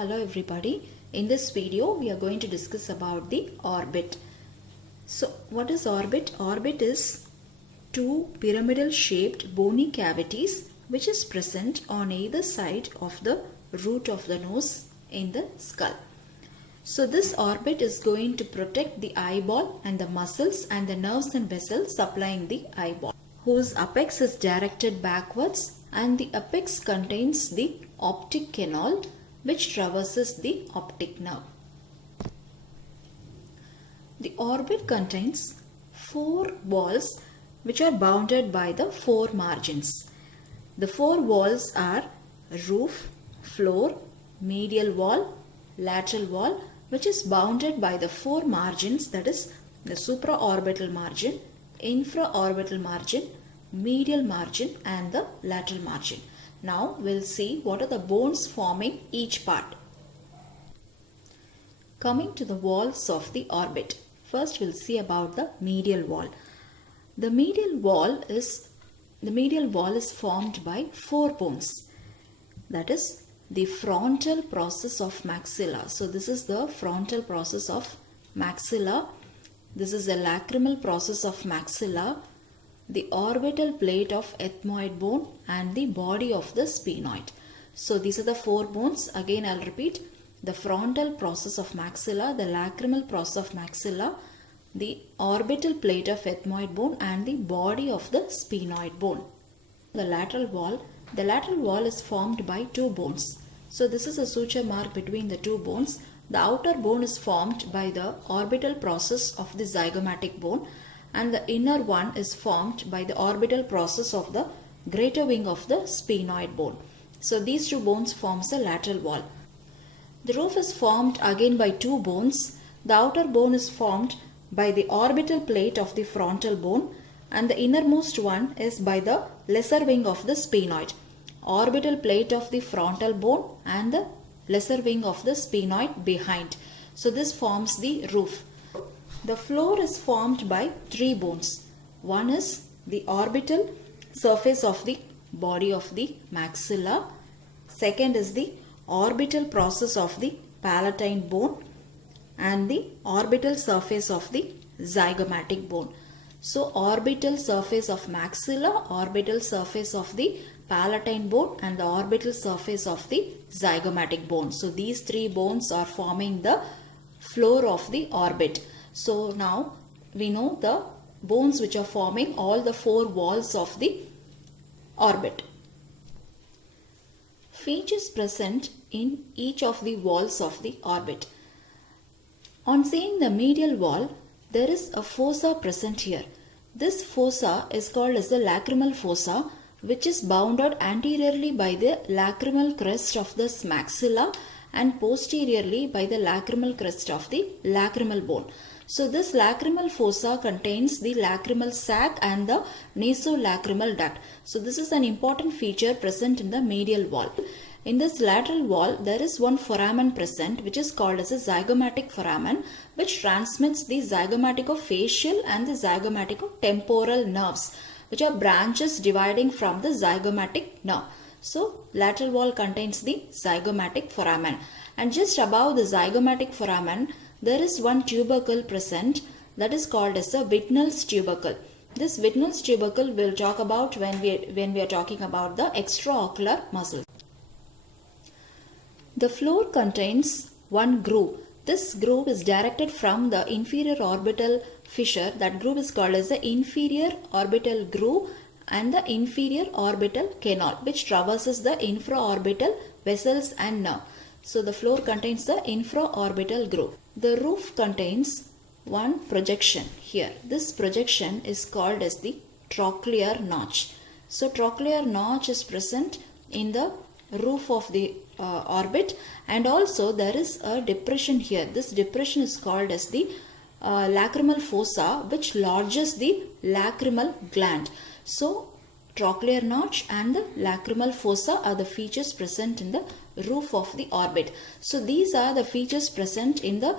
Hello everybody. In this video we are going to discuss about the orbit. So what is orbit? Orbit is two pyramidal shaped bony cavities which is present on either side of the root of the nose in the skull. So this orbit is going to protect the eyeball and the muscles and the nerves and vessels supplying the eyeball, whose apex is directed backwards, and the apex contains the optic canal which traverses the optic nerve. The orbit contains four walls which are bounded by the four margins. The four walls are roof, floor, medial wall, lateral wall, which is bounded by the four margins, that is the supraorbital margin, infraorbital margin, medial margin and the lateral margin. Now we'll see what are the bones forming each part. Coming to the walls of the orbit. First we'll see about the medial wall. The medial wall is formed by four bones. That is the frontal process of maxilla. So this is the frontal process of maxilla. This is the lacrimal process of maxilla, the orbital plate of ethmoid bone and the body of the sphenoid. So these are the four bones. Again I'll repeat: the frontal process of maxilla, the lacrimal process of maxilla, the orbital plate of ethmoid bone and the body of the sphenoid bone. The lateral wall is formed by two bones. So this is a suture mark between the two bones. The outer bone is formed by the orbital process of the zygomatic bone, and the inner one is formed by the orbital process of the greater wing of the sphenoid bone. So these two bones forms the lateral wall. The roof is formed again by two bones. The outer bone is formed by the orbital plate of the frontal bone, and the innermost one is by the lesser wing of the sphenoid. Orbital plate of the frontal bone and the lesser wing of the sphenoid behind. So this forms the roof. The floor is formed by three bones. One is the orbital surface of the body of the maxilla. Second is the orbital process of the palatine bone and the orbital surface of the zygomatic bone. So orbital surface of maxilla, orbital surface of the palatine bone and the orbital surface of the zygomatic bone. So these three bones are forming the floor of the orbit. So now we know the bones which are forming all the four walls of the orbit. Features present in each of the walls of the orbit. On seeing the medial wall, there is a fossa present here. This fossa is called as the lacrimal fossa, which is bounded anteriorly by the lacrimal crest of the maxilla and posteriorly by the lacrimal crest of the lacrimal bone. So this lacrimal fossa contains the lacrimal sac and the nasolacrimal duct. So this is an important feature present in the medial wall. In this lateral wall, there is one foramen present which is called as a zygomatic foramen, which transmits the zygomaticofacial and the zygomaticotemporal nerves, which are branches dividing from the zygomatic nerve. So lateral wall contains the zygomatic foramen, and just above the zygomatic foramen there is one tubercle present, that is called as a Whitnell's tubercle. This Whitnell's tubercle we'll talk about when we are talking about the extraocular muscle. The floor contains one groove. This groove is directed from the inferior orbital fissure. That groove is called as the inferior orbital groove and the inferior orbital canal, which traverses the infraorbital vessels and nerve. So the floor contains the infraorbital groove. The roof contains one projection here. This projection is called as the trochlear notch. So trochlear notch is present in the roof of the orbit, and also there is a depression here. This depression is called as the lacrimal fossa, which lodges the lacrimal gland. So trochlear notch and the lacrimal fossa are the features present in the roof of the orbit. So these are the features present in the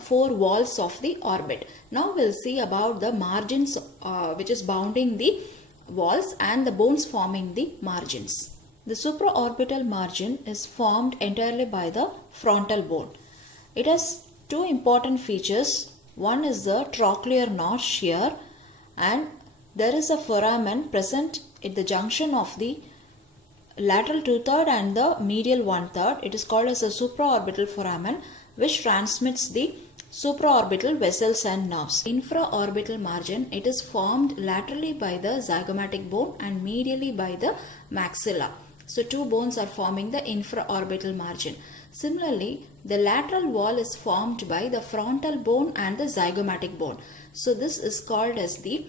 four walls of the orbit. Now we'll see about the margins which is bounding the walls and the bones forming the margins. The supraorbital margin is formed entirely by the frontal bone. It has two important features. One is the trochlear notch here, and there is a foramen present at the junction of the lateral 2/3 and the medial 1/3. It is called as a supraorbital foramen, which transmits the supraorbital vessels and nerves. Infraorbital margin, it is formed laterally by the zygomatic bone and medially by the maxilla. So two bones are forming the infraorbital margin. Similarly, the lateral wall is formed by the frontal bone and the zygomatic bone. So this is called as the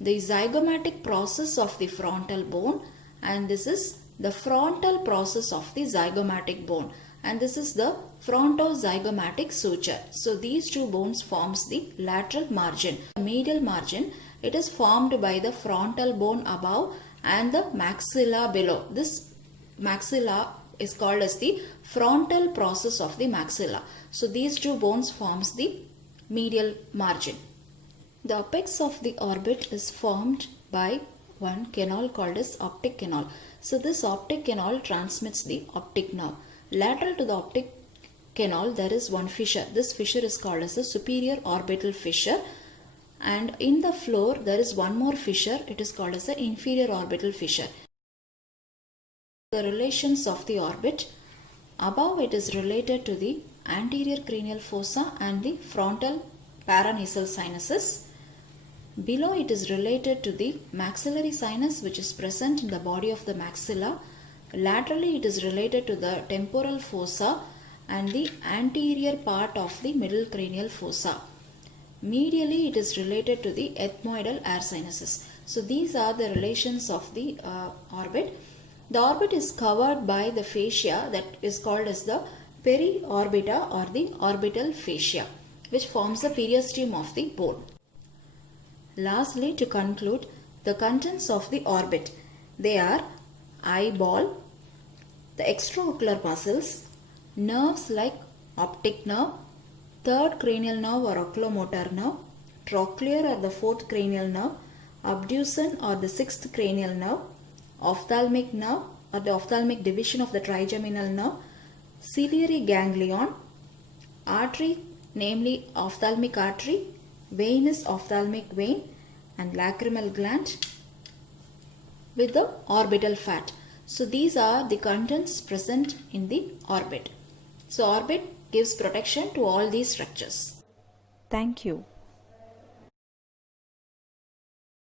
zygomatic process of the frontal bone, and this is the frontal process of the zygomatic bone, and this is the frontozygomatic suture. So these two bones forms the lateral margin. The medial margin, it is formed by the frontal bone above and the maxilla below. This maxilla is called as the frontal process of the maxilla. So these two bones forms the medial margin. The apex of the orbit is formed by one canal called as optic canal. So this optic canal transmits the optic nerve. Lateral to the optic canal there is one fissure. This fissure is called as the superior orbital fissure, and in the floor there is one more fissure. It is called as the inferior orbital fissure. The relations of the orbit. Above it is related to the anterior cranial fossa and the frontal paranasal sinuses. Below it is related to the maxillary sinus, which is present in the body of the maxilla. Laterally it is related to the temporal fossa and the anterior part of the middle cranial fossa. Medially it is related to the ethmoidal air sinuses. So these are the relations of the orbit. The orbit is covered by the fascia that is called as the periorbita or the orbital fascia, which forms the periosteum of the bone. Lastly, to conclude, the contents of the orbit. They are eyeball, the extraocular muscles, nerves like optic nerve, third cranial nerve or oculomotor nerve, trochlear or the fourth cranial nerve, abducen or the sixth cranial nerve, ophthalmic nerve or the ophthalmic division of the trigeminal nerve, ciliary ganglion, artery, namely ophthalmic artery, vein is ophthalmic vein, and lacrimal gland with the orbital fat. So these are the contents present in the orbit. So orbit gives protection to all these structures. Thank you.